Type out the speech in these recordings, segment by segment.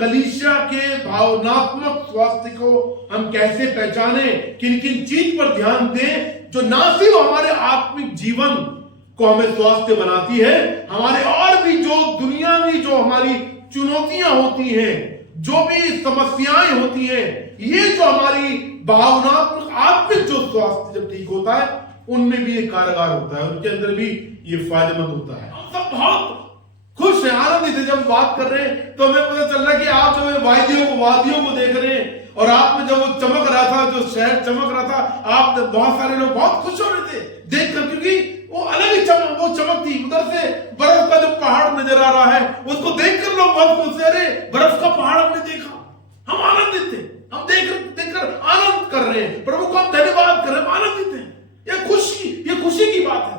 कलीसिया के भावनात्मक स्वास्थ्य को हम कैसे पहचाने, किन किन चीज पर ध्यान दें जो ना सिर्फ हमारे आत्मिक जीवन को हमें स्वास्थ्य बनाती है, हमारे और भी जो दुनिया में जो हमारी चुनौतियां होती हैं, जो भी समस्याएं होती हैं, ये जो हमारी भावनात्मक आत्मिक जो स्वास्थ्य जब ठीक होता है उनमें भी ये कारगर होता है, उनके अंदर भी ये फायदेमंद होता है। हम सब बहुत खुश हैं, आनंदित हैं। जब बात कर रहे हैं तो हमें पता चल रहा है कि आप जो वादियों को देख रहे हैं और आप में जब वो चमक रहा था, जो शहर चमक रहा था, आप बहुत सारे लोग बहुत खुश हो रहे थे देखकर, क्योंकि वो अलग ही वो चमक थी। उधर से बर्फ का जो पहाड़ नजर आ रहा है उसको देखकर लोग बहुत खुश थे, अरे बर्फ का पहाड़ हमने देखा, हम आनंदित थे, हम देखकर आनंद कर रहे हैं, प्रभु को हम धन्यवाद कर रहे हैं, आनंदित हैं। ये खुशी की बात है,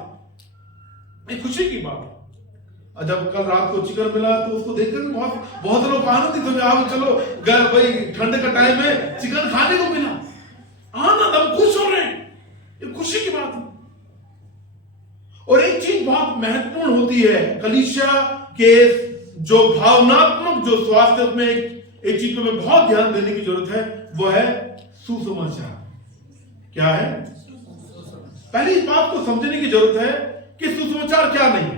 ये खुशी की बात है। और जब कल रात को चिकन मिला तो उसको देखकर बहुत लोग आनंदित हो गए, चलो भाई ठंड का टाइम है, चिकन खाने को मिला, आनंद, हम खुश हो रहे हैं, ये खुशी की बात है। और एक चीज बहुत महत्वपूर्ण होती है कलीसिया के जो भावनात्मक जो स्वास्थ्य में, एक चीज को हमें बहुत ध्यान देने की जरूरत है, वो है सुसमाचार। क्या है? पहली इस बात को समझने की जरूरत है कि सुसमाचार क्या नहीं,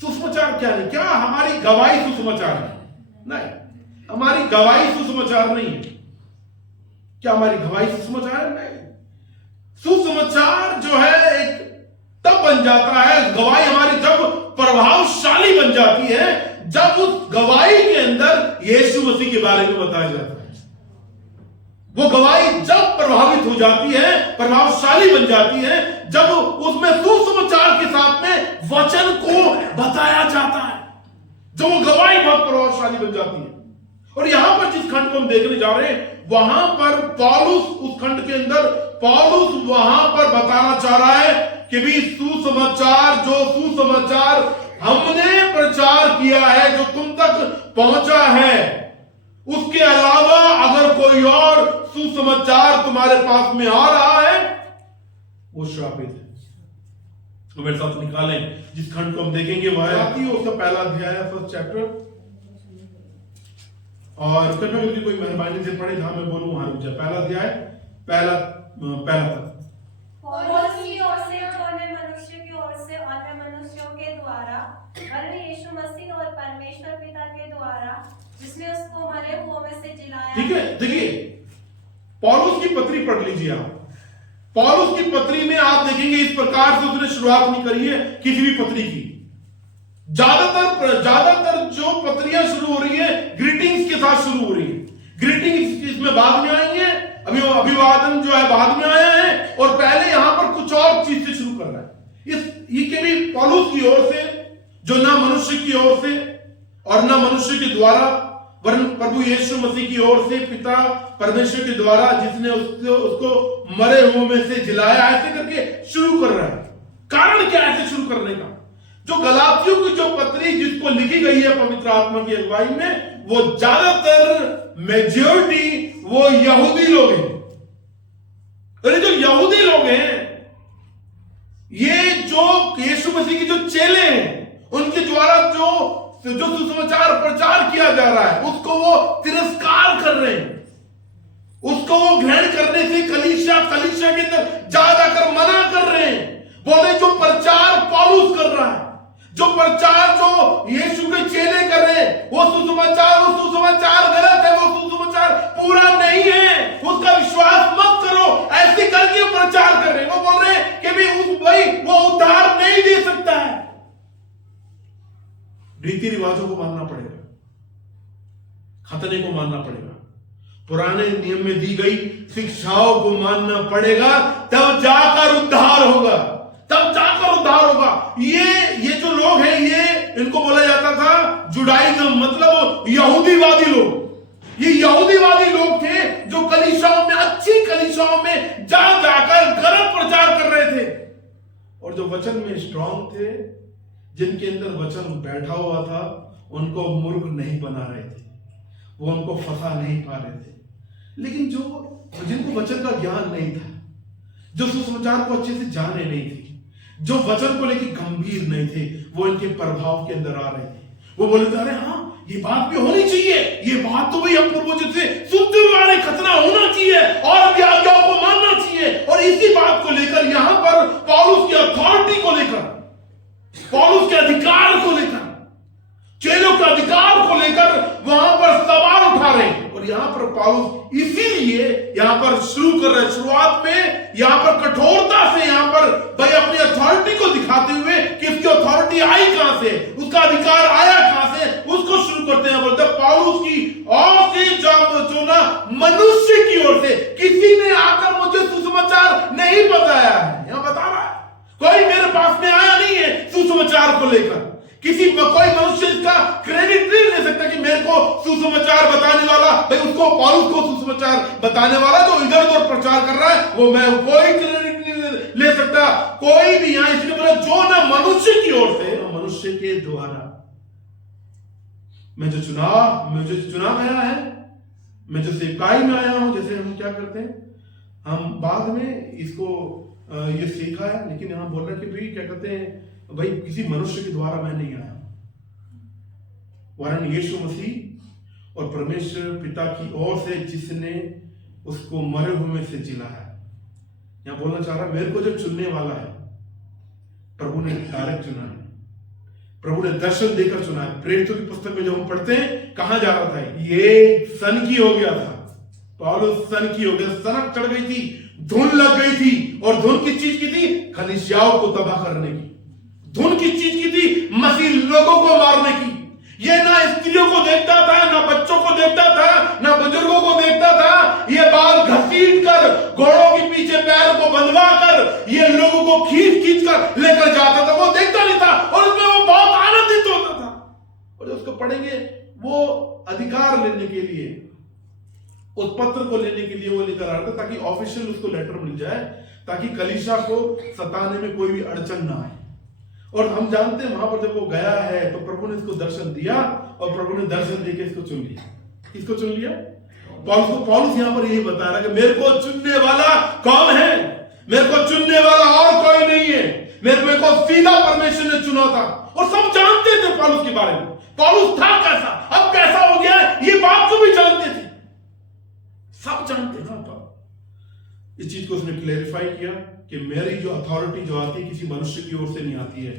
सुसमाचार क्या नहीं। क्या हमारी गवाही सुसमाचार है? नहीं, हमारी गवाही सुसमाचार नहीं है। क्या हमारी गवाही सुसमाचार है? नहीं। सुसमाचार जो है एक तब बन जाता है, गवाही हमारी जब प्रभावशाली बन जाती है, जब उस गवाही के अंदर यीशु मसीह के बारे में बताया जाता है। वो गवाही जब प्रभावित हो जाती है, प्रभावशाली बन जाती है, जब उसमें सुसमाचार के साथ में वचन को बताया जाता है, जो वो गवाही बहुत प्रभावशाली बन जाती है। और यहां पर जिस खंड को हम देखने जा रहे हैं, वहां पर पौलुस, उस खंड के अंदर पौलुस वहां पर बताना चाह रहा है कि भी सुसमाचार, जो सुसमाचार हमने प्रचार किया है, जो तुम तक पहुंचा है, उसके अलावा अगर कोई और सुसमाचार तुम्हारे पास में आ रहा है, वो श्रापित है। तो मेरे साथ निकालें जिस खंड को हम देखेंगे वह है उसका पहला अध्याय है, फर्स्ट चैप्टर। और कृपया करके कोई मेहरबानी से पढ़े, जहां मैं बोलूं वहां रुक जाए। पहला अध्याय, पहला तक। पौलुस की ओर से, जो अन्य मनुष्य की ओर से, अन्य मनुष्यों के द्वारा, और यीशु मसीह और परमेश्वर पिता के द्वारा, जिसने उसको मरे हुओं में से जिलाया। ठीक है, देखिए पौलुस की पत्री पढ़ लीजिए आप। पौलुस की पत्री में आप देखेंगे इस प्रकार से उसने शुरुआत नहीं करी है किसी भी पत्री की। ज्यादातर जो पत्रियां शुरू हो रही है ग्रीटिंग्स के साथ शुरू हो रही है। ग्रीटिंग्स इसमें बाद में आएंगे, अभिवादन जो है बाद में आया है, और पहले यहां पर कुछ और चीज से शुरू कर रहा है। ये के भी पौलुस की ओर से, जो ना मनुष्य की ओर से और ना मनुष्य के द्वारा, वरन प्रभु यीशु मसीह की ओर से, पिता परमेश्वर के द्वारा, जिसने उसको मरे हुए में से जिलाया, ऐसे करके शुरू कर रहा है। कारण क्या ऐसे शुरू करने का? जो गलातियों की जो पत्री जिसको लिखी गई है पवित्र आत्मा की अगुवाई में, वो ज्यादातर मेजॉरिटी वो यहूदी लोग हैं। अरे जो यहूदी लोग हैं, ये जो यीशु मसीह के जो चेले हैं, उनके द्वारा जो सुसमाचार प्रचार किया जा रहा है, उसको वो तिरस्कार कर रहे हैं, उसको वो ग्रहण करने से कलीसिया के अंदर जाकर मना कर रहे हैं। बोले जो प्रचार पौलुस कर रहा है, जो प्रचार जो यीशु के चेले कर रहे हैं, वो सुसमाचार गलत है, वो सुसमाचार पूरा नहीं है, उसका विश्वास मत करो, ऐसे करके प्रचार कर रहे हैं। वो बोल रहे हैं कि भाई वो उद्धार नहीं दे सकता है। रीति रिवाजों को मानना पड़ेगा, खतने को मानना पड़ेगा, पुराने नियम में दी गई शिक्षाओं को मानना पड़ेगा, तब जाकर उद्धार होगा, तब जाकर उद्धार होगा। ये जो लोग हैं, ये इनको बोला जाता था जुडाइज्म, मतलब यहूदीवादी लोग। ये यहूदीवादी लोग थे जो कलीसियाओं में, अच्छी कलीसियाओं में जाकर गलत प्रचार कर रहे थे, और जो वचन में स्ट्रांग थे, जिनके अंदर वचन बैठा हुआ था, उनको मूर्ख नहीं बना रहे थे, वो उनको फंसा नहीं पा रहे थे। लेकिन जिनको वचन का ज्ञान नहीं था, जो सुसमाचार को अच्छे से जाने नहीं थे, जो वचन को लेकर गंभीर नहीं थे, वो इनके प्रभाव के अंदर आ रहे थे। वो बोले थे, अरे हाँ ये बात भी होनी चाहिए, ये बात तो भाई हम पूर्वजों से सुनते हुए आ रहे, खतना होना चाहिए और भी आज्ञाओं को मानना चाहिए। और इसी बात को लेकर यहां पर पौलुस की अथॉरिटी को लेकर, पौलुस के अधिकार को लेकर, चेलों के अधिकार को लेकर वहां पर सवाल उठा रहे हैं। और यहां पर पौलुस इसीलिए यहां पर शुरू कर रहे हैं, शुरुआत में यहां पर कठोरता से यहां पर भाई अपनी अथॉरिटी को दिखाते हुए कि इसकी अथॉरिटी आई कहां से, उसका अधिकार आया कहां से, उसको शुरू करते हैं। बोलते हैं पौलुस की और से जो ना मनुष्य की ओर से किसी ने आकर मुझे सुसमाचार नहीं बताया है। यहां बता रहा है कोई मेरे पास में आया नहीं है सुसमाचार को लेकर, कोई मनुष्य इसका क्रेडिट नहीं ले सकता कि मेरे को सुसमाचार बताने वाला भाई उसको पौलुस को सुसमाचार बताने वाला जो इधर उधर प्रचार कर रहा है वो मैं कोई क्रेडिट नहीं ले सकता कोई भी। यहां इसलिए बोला जो ना मनुष्य की ओर से, मनुष्य के द्वारा मैं जो चुना गया है, मैं जो सेवकाई में आया हूं। जैसे हम क्या करते हैं, हम बाद में इसको ये सीखा है, लेकिन यहां बोल रहे कि भाई क्या कहते हैं, भाई किसी मनुष्य के द्वारा मैं नहीं आया, वरन यीशु मसीह और परमेश्वर पिता की ओर से जिसने उसको मरे हुए से जिला है। यहां बोलना चाह रहा मेरे को जो चुनने वाला है, प्रभु ने डायरेक्ट चुना है, प्रभु ने दर्शन देकर चुना है। प्रेरितों की पुस्तक में जब हम पढ़ते हैं कहां जा रहा था, ये सन की हो गया था, पौलुस सन की हो गया, सनक चढ़ गई थी, धुन लग गई थी। और धुन किस चीज की थी? कलीसियाओं को तबाह करने की। धुन किस चीज की थी? मसीह लोगों को मारने की। ये ना स्त्रियों को देखता था, ना बच्चों को देखता था, ना बुजुर्गों को देखता था। ये बाल घसीट कर, घोड़ों के पीछे पैर को बंधवा कर ये लोगों को खींच खींच कर लेकर जाता था। वो देखता नहीं था और उसमें वो बहुत आनंदित होता था। और जो उसको पढ़ेंगे वो अधिकार लेने के लिए, उस पत्र को लेने के लिए वो लेकर आ रहा था ताकि ऑफिशियल उसको लेटर मिल जाए, ताकि कलीसिया को सताने में कोई भी अड़चन ना आए। और हम जानते हैं वहां पर जब वो गया है तो प्रभु ने इसको दर्शन दिया और प्रभु ने दर्शन देके इसको चुन लिया। किसको चुन लिया? पौलुस यहां पर यही बता रहा है कि मेरे को चुनने वाला कौन है? मेरे को चुनने वाला और कोई नहीं है, मेरे को सीधा परमेश्वर ने चुना था। और सब जानते थे पौलुस के बारे में, पौलुस था कैसा, अब कैसा हो गया ये बात को भी जानते थे, सब जानते थे। इस चीज को उसने क्लेरिफाई किया कि मेरी जो अथॉरिटी जो आती है किसी मनुष्य की ओर से नहीं आती है,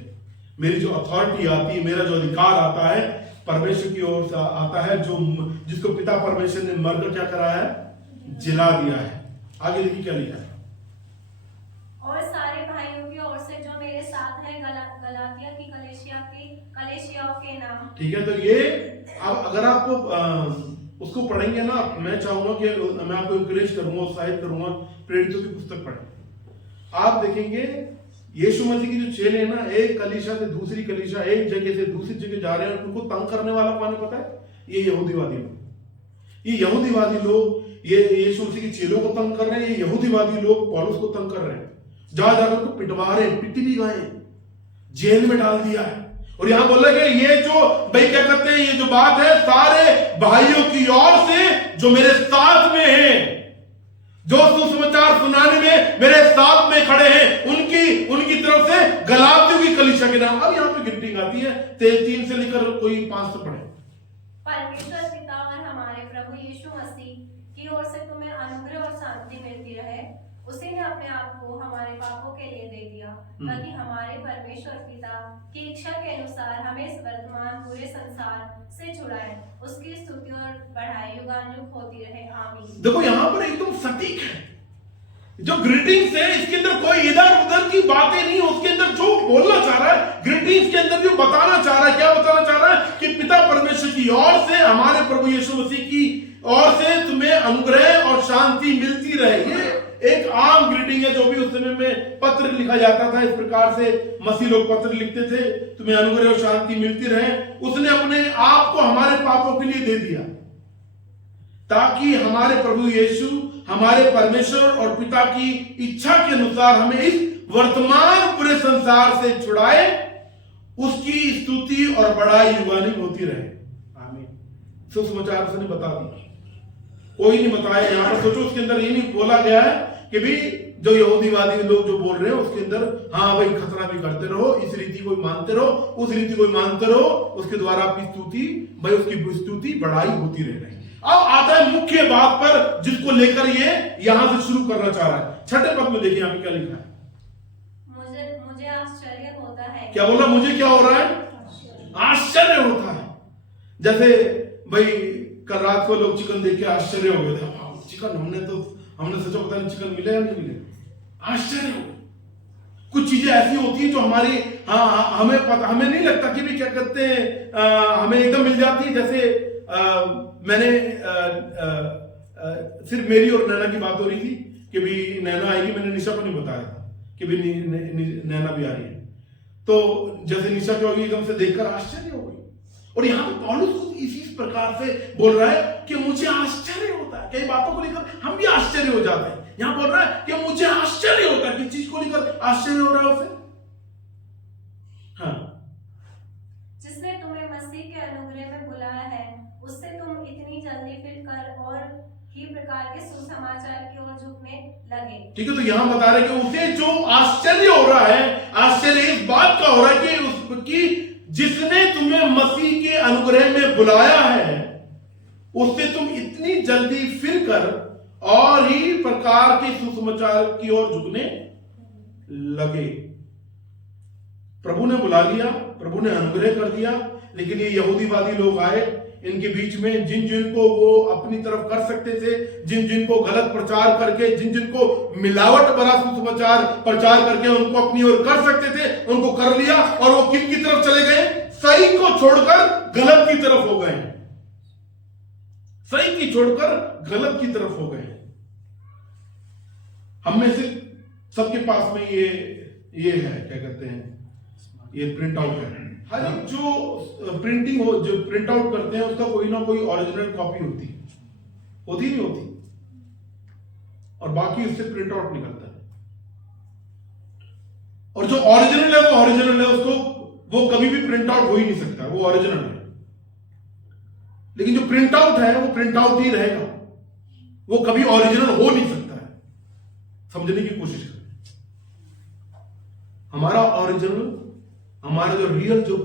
मेरी जो अथॉरिटी आती है, मेरा जो अधिकार आता है परमेश्वर की ओर से आता है, जो जिसको पिता परमेश्वर ने मरकर क्या कराया है? जिला दिया है। आगे देखिए क्या लिखा है। और सारे भाइयों की ओर से जो मेरे साथ है गलातिया की कलीसियाओं के नाम। ठीक है, तो ये अब अगर आप उसको पढ़ेंगे ना, मैं चाहूंगा कि मैं आपको इंकरेज करूंगा, उत्साहित करूंगा, प्रेरितों की पुस्तक पढ़ें। आप देखेंगे यीशु मसीह की जो चेले हैं ना, एक कलीसिया से दूसरी कलीसिया, एक जगह से दूसरी जगह जा रहे हैं, उनको तंग करने वाला कौन है पता है? ये यहूदीवादी लोग। ये यहूदीवादी लोग ये यीशु मसीह के चेलों को तंग कर रहे हैं, ये यहूदीवादी लोग पौलुस को तंग कर रहे हैं, जहां जाकर को पिटवा रहे, पिट भी गए, जेल में डाल दिया है। और यहां बोला कि ये जो भाई क्या कहते हैं, ये जो बात है सारे भाइयों की ओर से जो मेरे साथ में हैं, जो सुसमाचार सुनाने में मेरे साथ में खड़े हैं, उनकी तरफ से गलातियों की कलीसिया के नाम। अब यहां पे गिनती आती है 3 से लेकर कोई 5 तक पढ़े। परमेश्वर पिता और हमारे प्रभु यीशु मसीह की ओर से तुम्हें अनुग्रह और शांति मिलती रहे। उसी ने अपने आप को हमारे पापों के लिए दे दिया ताकि हमारे परमेश्वर पिता की इच्छा के अनुसार हमें इस वर्तमान पूरे संसार से छुड़ाए। उसकी स्तुति और बढ़ाई युगानुयुग होती रहे, आमीन। देखो यहाँ पर एकदम सटीक है जो ग्रीटिंग्स है, इसके अंदर कोई इधर उधर की बातें नहीं, उसके अंदर जो बोलना चाह रहा है, ग्रीटिंग्स के अंदर जो बताना चाह रहा है, क्या बताना चाह रहा है कि पिता परमेश्वर की ओर से, हमारे प्रभु यीशु मसीह की ओर से तुम्हें अनुग्रह और शांति मिलती रहे। ये एक आम ग्रीटिंग है जो भी उस समय में पत्र लिखा जाता था, इस प्रकार से मसीह लोग पत्र लिखते थे, तुम्हें अनुग्रह और शांति मिलती रहे। उसने अपने आप को हमारे पापों के लिए दे दिया ताकि हमारे प्रभु यीशु, हमारे परमेश्वर और पिता की इच्छा के अनुसार हमें इस वर्तमान पूरे संसार से छुड़ाए, उसकी स्तुति और बड़ाई युगानुयुग होती रहे, आमीन। सुसमाचार उसने बता दिया, कोई नहीं बताया। यहां पर सोचो उसके अंदर ये नहीं बोला गया है कि भी जो यहूदीवादी लोग जो बोल रहे हैं उसके अंदर हाँ भाई खतना भी करते रहो, इस रीति को मानते रहो, उस रीति को मानते रहो, उसके द्वारा आपकी स्तुति भाई उसकी स्तुति बढ़ाई होती रह रही। अब आता है मुख्य बात पर जिसको लेकर ये यहां से शुरू करना चाह रहा है। छठे पद में देखिए यहाँ पे क्या लिखा है। मुझे आश्चर्य होता है। क्या बोला? मुझे क्या हो रहा है? आश्चर्य होता है। जैसे भाई कल रात को लोग चिकन देख के आश्चर्य हो गए थे, चिकन हमने सोचा पता नहीं चिकन मिले या नहीं मिले, आश्चर्य हो। कुछ चीजें ऐसी होती है जो हमारी हमें नहीं लगता कि भी क्या कहते हैं हमें एकदम मिल जाती है। जैसे मैंने सिर्फ मेरी और नैना की बात हो रही थी कि भी नैना आएगी, मैंने निशा को नहीं बताया था कि भी नैना भी आ रही है। तो जैसे निशा क्या होगी एकदम से देखकर आश्चर्य हो गई। और यहाँ पे पौलुस इसी प्रकार से बोल रहा है कि मुझे आश्चर्य होता है। कई बातों को लेकर हम भी आश्चर्य हो जाते हैं। यहाँ बोल रहा है कि मुझे आश्चर्य होता है। किस चीज को लेकर आश्चर्य हो रहा है उसे? हाँ, जिसने तुम्हें मसीह के अनुग्रह में बुलाया है, उससे तुम इतनी जल्दी फिर कर और ही प्रकार के सुसमाचार की ओर झुकने लगे। ठीक है, तो यहां बता रहे कि उसे जो आश्चर्य हो रहा है, आश्चर्य इस बात का हो रहा है कि उसकी जिसने तुम्हें मसीह के अनुग्रह में बुलाया है, उससे तुम इतनी जल्दी फिर कर और ही प्रकार के सुसमाचार की ओर झुकने लगे। प्रभु ने बुला लिया, प्रभु ने अनुग्रह कर दिया, लेकिन ये यहूदीवादी लोग आए इनके बीच में, जिन जिनको वो अपनी तरफ कर सकते थे, जिन जिनको गलत प्रचार करके, जिन जिनको मिलावट भरा सुसमाचार प्रचार करके उनको अपनी ओर कर सकते थे, उनको कर लिया। और वो किन की तरफ चले गए? सही को छोड़कर गलत की तरफ हो गए। सही की छोड़कर गलत की तरफ हो गए। हम में से सबके पास में ये है, क्या कहते हैं, ये प्रिंट आउट है। हर एक जो प्रिंटिंग हो, जो प्रिंट आउट करते हैं, उसका कोई ना कोई ओरिजिनल कॉपी होती नहीं होती, और बाकी उससे प्रिंट आउट निकलता है। और जो ओरिजिनल है वो ओरिजिनल है, उसको वो कभी भी प्रिंट आउट हो ही नहीं सकता, वो ओरिजिनल है। लेकिन जो प्रिंट आउट है वो प्रिंट आउट ही रहेगा, वो कभी ओरिजिनल हो नहीं सकता है। समझने की कोशिश करें। हमारा ओरिजिनल, हमारा जो रियल जो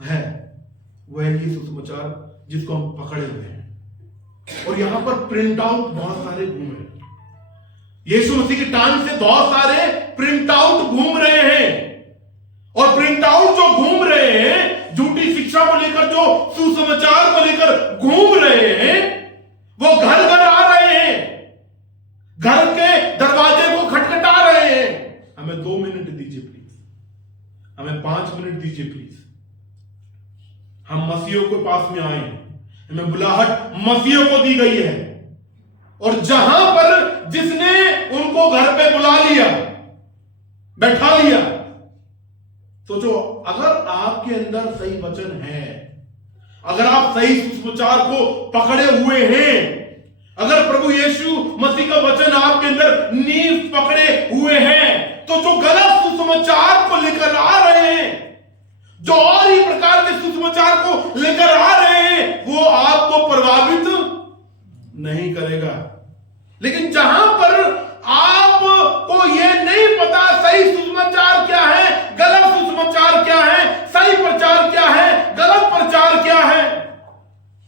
है वह है ये सुसमाचार जिसको हम पकड़े हुए हैं। और यहां पर प्रिंट आउट बहुत सारे घूम रहे हैं। यीशु मसीह की टांग से बहुत सारे प्रिंट आउट घूम रहे हैं। और प्रिंट आउट जो घूम रहे हैं, झूठी शिक्षा को लेकर, जो सुसमाचार को लेकर घूम रहे हैं, वो घर घर आ रहे हैं, घर के दरवाजे को खटखटा रहे हैं। हमें 2 मिनट दीजिए प्लीज, हमें 5 मिनट दीजिए प्लीज। हम मसीहों के पास में आए हैं, हमें बुलाहट मसीहों को दी गई है। और जहां पर जिसने उनको घर पे बुला लिया, बैठा लिया, सोचो अगर आपके अंदर सही वचन है, अगर आप सही सुसमाचार को पकड़े हुए हैं, अगर प्रभु यीशु मसीह का वचन आपके अंदर नींव पकड़े हुए हैं, तो जो गलत सुसमाचार को लेकर आ रहे हैं, जो और ही प्रकार के सुसमाचार को लेकर आ रहे हैं, वो आपको प्रभावित नहीं करेगा। लेकिन जहां पर आपको यह नहीं पता सही सुसमाचार क्या है, गलत सुसमाचार क्या है, सही प्रचार क्या है, गलत प्रचार क्या है,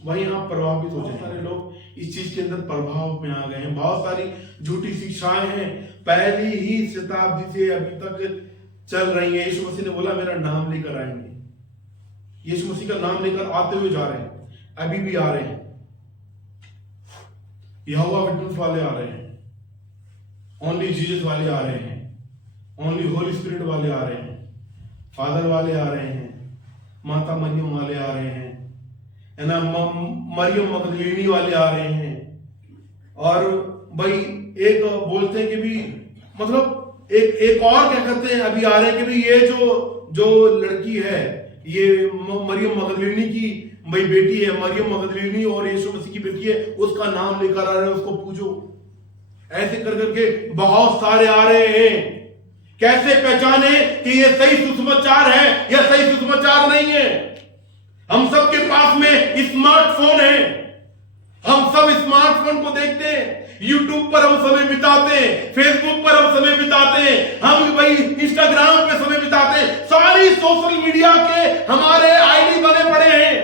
वहीं आप प्रभावित हो जाएंगे। सारे लोग इस चीज के अंदर प्रभाव में आ गए हैं। बहुत सारी झूठी शिक्षाएं हैं, पहली ही शताब्दी से अभी तक चल रही है। यीशु मसीह ने बोला मेरा नाम लेकर आएंगे। यीशु मसीह का नाम लेकर आते हुए जा रहे हैं, अभी भी आ रहे हैं। यहोवा विटनेस वाले आ रहे हैं, ओनली जीसस वाले आ रहे हैं, ओनली होली स्पिरिट वाले आ रहे हैं, फादर वाले आ रहे हैं, माता मरियम वाले आ रहे हैं, है ना, मरियम मगदलीनी वाले आ रहे हैं। और भाई एक बोलते हैं कि भी मतलब एक और क्या करते हैं, अभी आ रहे हैं कि भी ये जो लड़की है, ये मरियम मगदलीनी की भाई बेटी है, मरियम मगदलीनी और यीशु मसीह की बेटी है, उसका नाम लेकर आ रहे हैं, उसको पूजो। ऐसे कर करके बहुत सारे आ रहे हैं। कैसे पहचाने कि ये सही सुसमाचार है या सही सुसमाचार नहीं है? हम सबके पास में स्मार्टफोन है, हम सब स्मार्टफोन को देखते हैं, यूट्यूब पर हम समय बिताते हैं, फेसबुक पर हम समय बिताते हैं, हम भाई इंस्टाग्राम पे समय बिताते हैं, सारी सोशल मीडिया के हमारे आईडी बने पड़े हैं।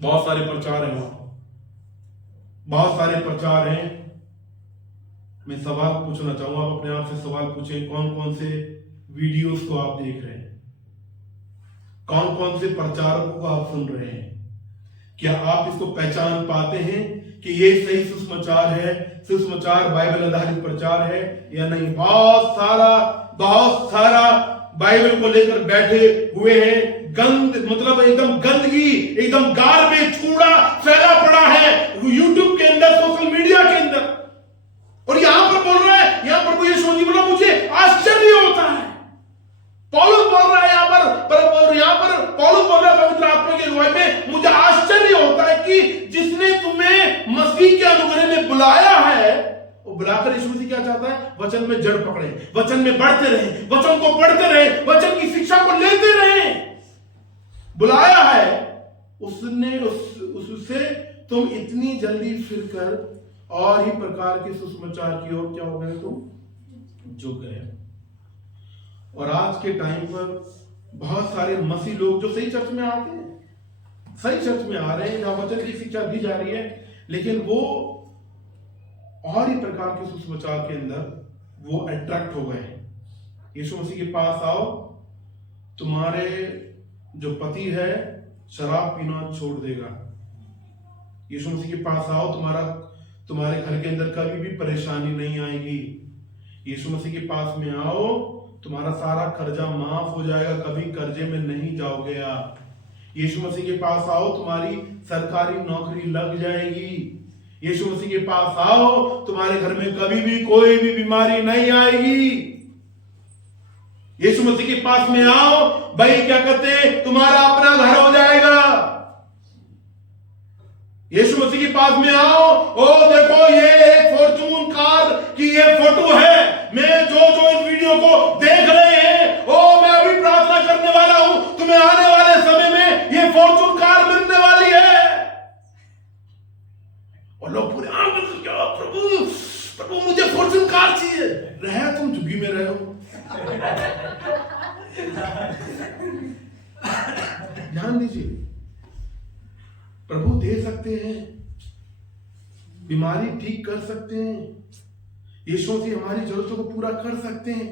बहुत सारे प्रचार हैं वहां, बहुत सारे प्रचार हैं। मैं सवाल पूछना चाहूंगा, आप अपने आप से सवाल पूछें, कौन कौन से वीडियोस को आप देख रहे हैं, कौन कौन से प्रचारकों को आप सुन रहे हैं? क्या आप इसको पहचान पाते हैं कि ये सही सुसमाचार है, सुसमाचार बाइबल आधारित प्रचार है या नहीं? बहुत सारा बाइबल को लेकर बैठे हुए हैं, गंद मतलब एकदम गंदगी, एकदम गार्बेज, कूड़ा फैला पड़ा है यूट्यूब के अंदर, सोशल मीडिया के अंदर। और यहां पर बोल रहा है, यहां पर यीशु मसीह बोला, मुझे आश्चर्य होता है। पौलुस बोल रहा है यहां पर पौलुस बोल रहा है पवित्र आत्मा की अगुवाई में, मुझे आश्चर्य होता है कि जिसने तुम्हें मसीह के अनुग्रह में बुलाया है, वो बुलाकर यीशु मसीह क्या चाहता है? वचन में जड़ पकड़े, वचन में बढ़ते रहे, वचन को पढ़ते रहे, वचन की शिक्षा को लेते रहे। बुलाया है उसने, उससे तुम इतनी जल्दी फिरकर और ही प्रकार के सुसमाचार की ओर क्या हो गए? तुम झुक गए। और आज के टाइम पर बहुत सारे मसीह लोग जो सही चर्च में आते हैं, सही चर्च में आ रहे हैं, जहां वचन की शिक्षा दी जा रही है, लेकिन वो और ही प्रकार के सुसमाचार के अंदर वो अट्रैक्ट हो गए। यीशु मसीह के पास आओ, तुम्हारे जो पति है शराब पीना छोड़ देगा। यीशु मसीह के पास आओ, तुम्हारे घर के अंदर कभी भी परेशानी नहीं आएगी। यीशु मसीह के पास में आओ, तुम्हारा सारा कर्जा माफ हो जाएगा, कभी कर्जे में नहीं जाओगे आप। यीशु मसीह के पास आओ, तुम्हारी सरकारी नौकरी लग जाएगी। यीशु मसीह के पास आओ, तुम्हारे घर में कभी भी कोई भी बीमारी नहीं आएगी। यीशु मसीह के पास में आओ भाई, क्या कहते, तुम्हारा अपना घर हो जाएगा। यीशु मसीह के पास में आओ, ओ देखो ये एक फॉर्च्यून कार की ये फोटो है, मैं जो इस वीडियो को देख रहे हैं, ओ मैं अभी प्रार्थना करने वाला हूं, तुम्हें आने वाले समय में ये फॉर्च्यून कार मिलने वाली है। और लोग पूरे क्या प्रभु मुझे फॉर्च्यून कार चाहिए। रहे तुम झुग्गी में रहे हो। ध्यान दीजिए, प्रभु दे सकते हैं, बीमारी ठीक कर सकते हैं, यीशु मसीह हमारी जरूरतों को पूरा कर सकते हैं।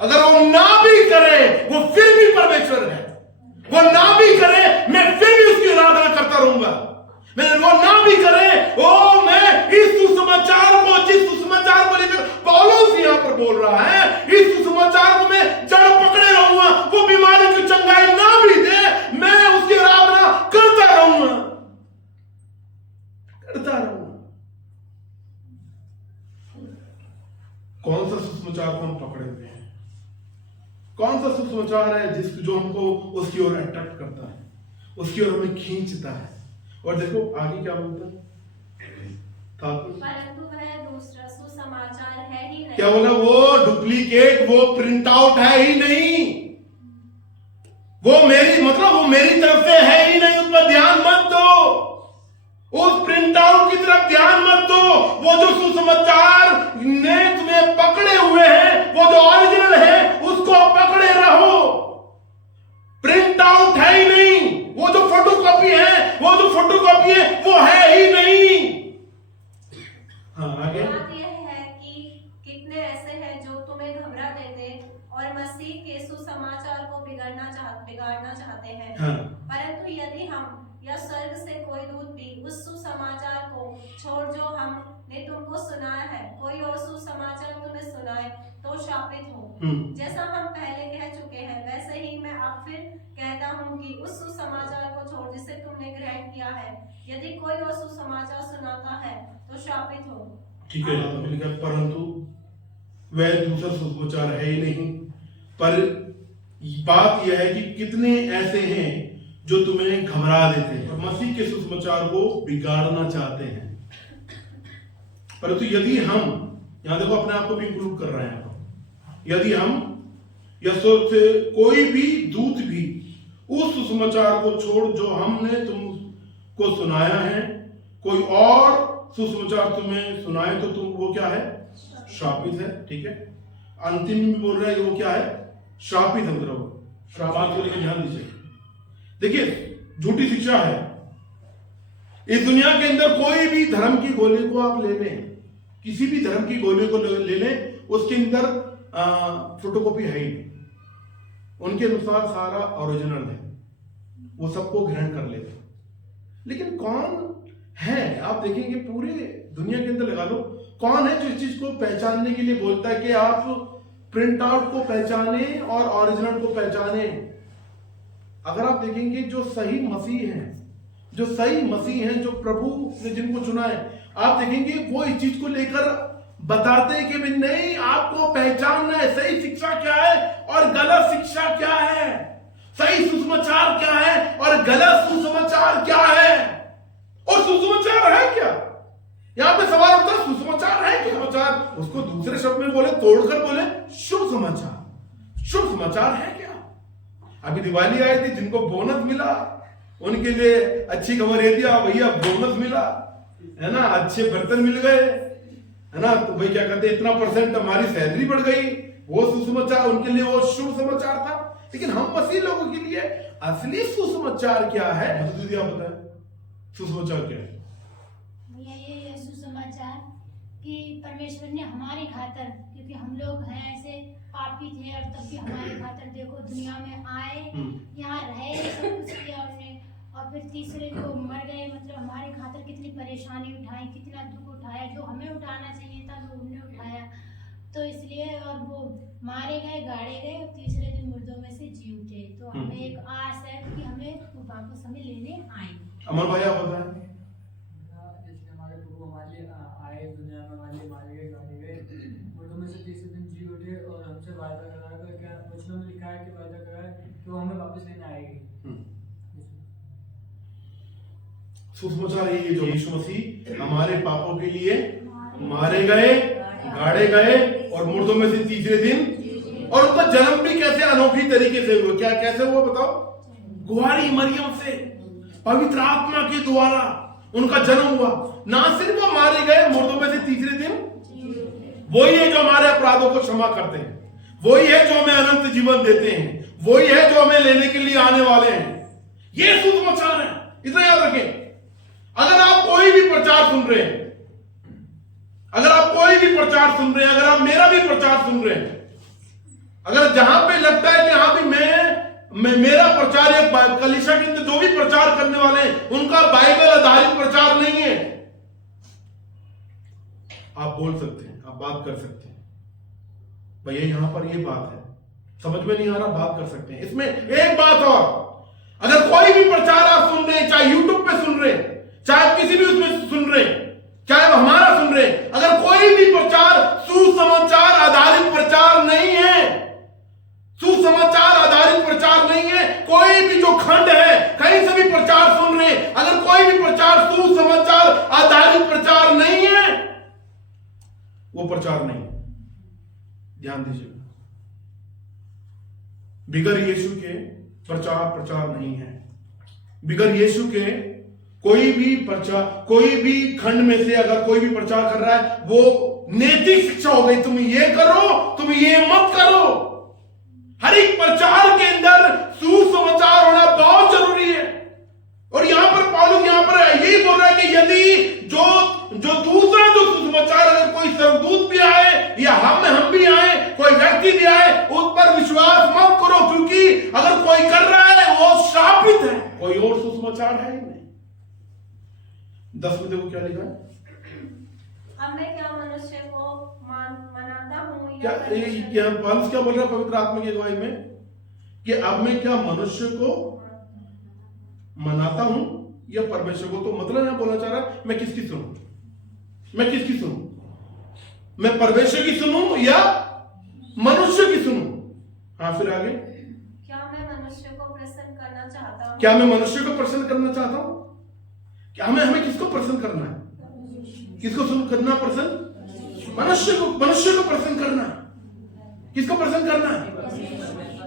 अगर वो ना भी करे, वो फिर भी परमेश्वर है। वो ना भी करे, मैं फिर भी उसकी आराधना करता रहूंगा। वो ना भी करे, ओ मैं इस सुसमाचार को, जिस सुसमाचार को लेकर पौलुस यहां पर बोल रहा है, इस सुसमाचार को मैं जड़ पकड़े रहूंगा। वो बीमारी की चंगाई ना भी दे, मैं उसकी आराधना करता रहूंगा। कौन सा सुसमाचार को हम पकड़े हुए हैं? कौन सा सुसमाचार है जो हमको उसकी ओर अट्रैक्ट करता है, उसकी ओर हमें खींचता है? और देखो आगे क्या बोलता है, परंतु वह दूसरा सुसमाचार है ही नहीं। क्या बोला? वो डुप्लीकेट, वो प्रिंट आउट है ही नहीं, वो मेरी तरफ से है ही नहीं। उस पर ध्यान मत दो, उस प्रिंट आउट की तरफ ध्यान मत दो। वो जो सुसमाचार ने तुम्हें पकड़े हुए हैं, वो जो ओरिजिनल है, उसको पकड़े रहो। प्रिंट आउट है ही नहीं, वो जो फोटोकॉपी है वो है ही नहीं। हाँ आगे। बात यह है कि कितने ऐसे हैं जो तुम्हें घबरा देते और मसीह के सुसमाचार को बिगाड़ना चाहते हैं। हाँ। परंतु यदि हम या स्वर्ग से कोई दूत भी उस सुसमाचार को छोड़ जो हमने तुमको सुनाया है, कोई और सुसमाचार तुम्हें सुनाए तो शापित हो। जैसा हम पहले कह चुके हैं, वैसे ही मैं अब फिर कहता हूँ कि उस सुसमाचार को छोड़ जिसे तुमने ग्रहण किया है, यदि कोई और सुसमाचार सुनाता है तो शापित हो। ठीक है, परंतु वह दूसरा सुसमाचार है ही नहीं। पर बात यह है कि कितने ऐसे हैं जो तुम्हें घबरा देते हैं, मसीह के सुसमाचार को बिगाड़ना चाहते हैं। परंतु यदि हम, यहां देखो अपने आप को भी इंक्लूड कर रहे हैं, यदि हम या स्वर्ग से कोई भी दूत भी उस सुसमाचार को छोड़ जो हमने तुमको सुनाया है, कोई और सुसमाचार तुम्हें सुनाए तो तुम वो क्या है, श्रापित है। ठीक है, अंतिम में बोल रहा है वो क्या है, श्रापित है। मतलब श्राप को लेकर ध्यान दीजिए। देखिए झूठी शिक्षा है इस दुनिया के अंदर। कोई भी धर्म की गोली को आप ले लें, किसी भी धर्म की गोली को ले लें, उसके अंदर फोटोकॉपी है ही नहीं। उनके अनुसार सारा ओरिजिनल है, वो सबको ग्रहण कर लेते। लेकिन कौन है, आप देखेंगे पूरे दुनिया के अंदर लगा लो, कौन है जो इस चीज को पहचानने के लिए बोलता है कि आप प्रिंट आउट को पहचाने और ओरिजिनल को पहचाने। अगर आप देखेंगे जो सही मसीह हैं, जो सही मसीह हैं, जो प्रभु ने जिनको चुना है, आप देखेंगे वो इस चीज को लेकर बताते हैं कि भी नहीं, आपको पहचानना है सही शिक्षा क्या है और गलत शिक्षा क्या है, सही सुसमाचार क्या है और गलत सुसमाचार क्या है। और सुसमाचार है क्या, यहां पे सवाल उठता है, सुसमाचार है क्या? समाचार उसको दूसरे शब्द में बोले, तोड़कर बोले शुभ समाचार। शुभ समाचार है क्या? अभी दिवाली आई थी, जिनको बोनस मिला उनके लिए अच्छी खबर ये दिया, भैया बोनस मिला है ना, अच्छे बर्तन मिल गए है ना, तो भाई क्या कहते हैं, इतना % हमारी सैलरी बढ़ गई, वो सुसमाचार उनके लिए वो शुभ समाचार था। लेकिन हम मसीह लोगों के लिए असली सुसमाचार क्या है, दीदी आप बताएं, सुसमाचार क्या है? ये सुसमाचार कि परमेश्वर ने हमारी खातर, क्योंकि हम लोग हैं ऐसे पापी थे और तब भी हमारे खातर देखो दुनिया में आए, यहाँ रहे, सब कुछ किया उन्होंने, और फिर तीसरे जो मर गए, मतलब हमारे खातर कितनी परेशानी उठाई, कितना दुख उठाया, जो हमें उठाना चाहिए था वो उन्होंने उठाया। तो इसलिए, और वो मारे गए, गाड़े गए, और तीसरे दिन मुर्दों में से जी उठे। तो हमें एक आस है कि हमें वो वापस हमें लेने आएंगे। अमर भाई आप बताएं। जैसे हमारे प्रभु हमारे लिए आए दुनिया में, हमारे लिए मारे गए, गाड़े गए, मुर्दों में से तीसरे दिन जी उठे और हमसे वादा करा है, क्या वचनों में लिखा है कि वादा करा है कि वो हमें वापस लेने आएगी। सुसमाचार ये जो यीशु मसीह हमारे पापों के लिए मारे गए, गाड़े गए और मुर्दों में से तीसरे दिन, और उनका जन्म भी कैसे अनोखी तरीके से हुआ। क्या कैसे हुआ बताओ? कुंवारी मरियम से पवित्र आत्मा के द्वारा उनका जन्म हुआ। ना सिर्फ वो मारे गए, मुर्दों में से तीसरे दिन, वही है जो हमारे अपराधों को क्षमा करते हैं, वही है जो हमें अनंत जीवन देते हैं, वही है जो हमें लेने के लिए आने वाले हैं। ये सुसमाचार है, इतना याद रखें। अगर आप कोई भी प्रचार सुन रहे हैं, अगर आप कोई भी प्रचार सुन रहे हैं, अगर आप मेरा भी प्रचार सुन रहे हैं, अगर जहां पे लगता है कि हाँ भी मैं मेरा प्रचार एक कलीसिया के अंदर जो भी प्रचार करने वाले हैं उनका बाइबल आधारित प्रचार नहीं है, आप बोल सकते हैं, आप बात कर सकते हैं, भैया यहां पर ये बात है, समझ में नहीं आ रहा, बात कर सकते हैं। इसमें एक बात और, अगर कोई भी प्रचार आप सुन रहे हैं, चाहे यूट्यूब पे सुन रहे हैं, चाहे किसी भी उसमें सुन रहे हैं, चाहे वो हमारा सुन रहे हैं, अगर कोई भी प्रचार सुसमाचार आधारित प्रचार नहीं है, सुसमाचार आधारित प्रचार नहीं है, कोई भी जो खंड है कहीं से भी प्रचार सुन रहे हैं, अगर कोई भी प्रचार सुसमाचार आधारित प्रचार नहीं है, वो प्रचार नहीं है। ध्यान दीजिए, बिगर यीशु के प्रचार नहीं है। बिगर यीशु के कोई भी प्रचार, कोई भी खंड में से अगर कोई भी प्रचार कर रहा है, वो नैतिक शिक्षा हो गई, तुम ये करो, तुम ये मत करो। हर एक प्रचार के अंदर सुसमाचार होना बहुत जरूरी है। और यहां पर पौलुस यहां पर यही बोल रहा है कि यदि जो दूसरा जो सुसमाचार, अगर कोई स्वर्गदूत भी आए या हम भी आए, कोई व्यक्ति भी आए, उस पर विश्वास मत करो, क्योंकि अगर कोई कर रहा है वो श्रापित है, कोई और सुसमाचार है ही नहीं। 10 में देखो क्या लिखा है, अब मैं क्या मनुष्य को मनाता हूँ क्या पौलुस क्या बोल रहा है पवित्र आत्मा की अगुवाई में, कि अब मैं क्या मनुष्य को मनाता हूं या परमेश्वर को। तो मतलब यहां बोलना चाह रहा है, मैं किसकी सुनूं, मैं किसकी सुनूं, मैं परमेश्वर की सुनूं या मनुष्य की सुनूं। हाँ फिर आगे, क्या मैं मनुष्य को प्रसन्न करना चाहता हूँ, क्या मैं मनुष्य को प्रसन्न करना चाहता हूं, क्या हमें किसको प्रसन्न करना है, किसको करना प्रसन्न, मनुष्य को प्रसन्न करना है। किसको प्रसन्न करना है,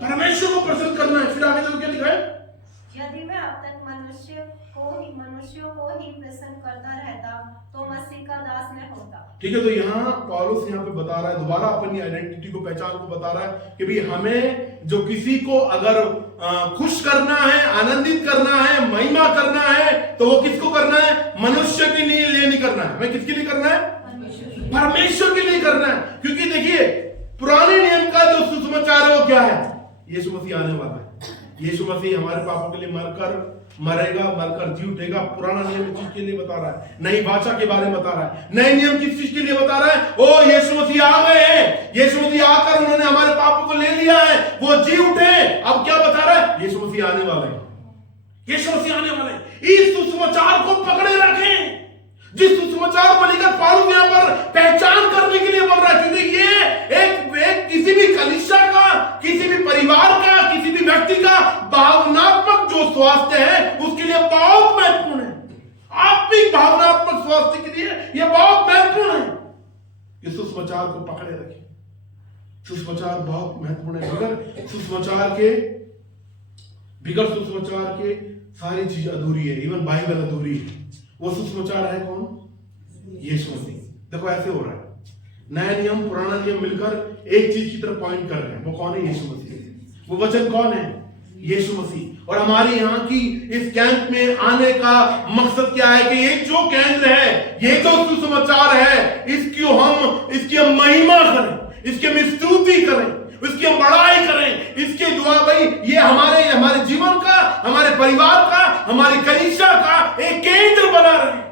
परमेश्वर को प्रसन्न करना है। फिर आगे तो क्या लिखा है, यदि मैं अब तक मनुष्यों को ही प्रसन्न करता रहता तो मसीह विश्वास में होता। ठीक है, तो यहाँ पौलुस यहाँ पे बता रहा है, दोबारा अपनी आइडेंटिटी को, पहचान को बता रहा है कि भाई हमें जो किसी को अगर खुश करना है, आनंदित करना है, महिमा करना है, तो वो किसको करना है? मनुष्य के लिए नहीं करना है। हमें किसके लिए करना है? परमेश्वर के लिए करना है। क्योंकि देखिए, पुराने नियम का जो सुसमाचार है वो क्या है? यीशु मसीह आने वाला है। यीशु मसीह हमारे पापों के लिए मरेगा, मरकर जी उठेगा। पुराना नियम इस चीज के लिए बता रहा है, नई भाषा के बारे में बता रहा है। नए नियम किस चीज के लिए बता रहा है? ओ यीशु मसीह आ गए हैं, यीशु मसीह आकर उन्होंने हमारे पापों को ले लिया है, वो जी उठे। अब क्या बता रहा है? यीशु मसीह आने वाले हैं, यीशु मसीह आने वाले हैं। इस सुसमाचार को पकड़े रखें, जिस सुसमाचार को लेकर पौलुस यहाँ पर पहचान करने के लिए बोल रहा है। क्योंकि ये एक किसी भी कलीसिया का, किसी भी परिवार का, किसी भी व्यक्ति का भावनात्मक जो स्वास्थ्य है उसके लिए बहुत महत्वपूर्ण है। आत्मिक भावनात्मक स्वास्थ्य के लिए यह बहुत महत्वपूर्ण है। इस सुसमाचार को पकड़े रखें। सुसमाचार बहुत महत्वपूर्ण है। बिगर सुसमाचार के सारी चीज अधूरी है, इवन बाइबल अधूरी है। वो सुसमाचार है कौन? यीशु मसीह। देखो ऐसे हो रहा है, नया नियम पुराना नियम मिलकर एक चीज की तरफ पॉइंट कर रहे हैं। वो कौन है? यीशु मसीह। वो वचन कौन है? यीशु मसीह। और हमारे यहाँ की इस कैंप में आने का मकसद क्या है? कि ये जो केंद्र है, ये जो सुसमाचार है, इसकी हम महिमा करें, इसकी हम स्तुति करें, इसकी हम बड़ाई करें। इसके द्वारा भाई ये हमारे जीवन का, हमारे परिवार का, हमारी कलीसिया का एक केंद्र बना रहे।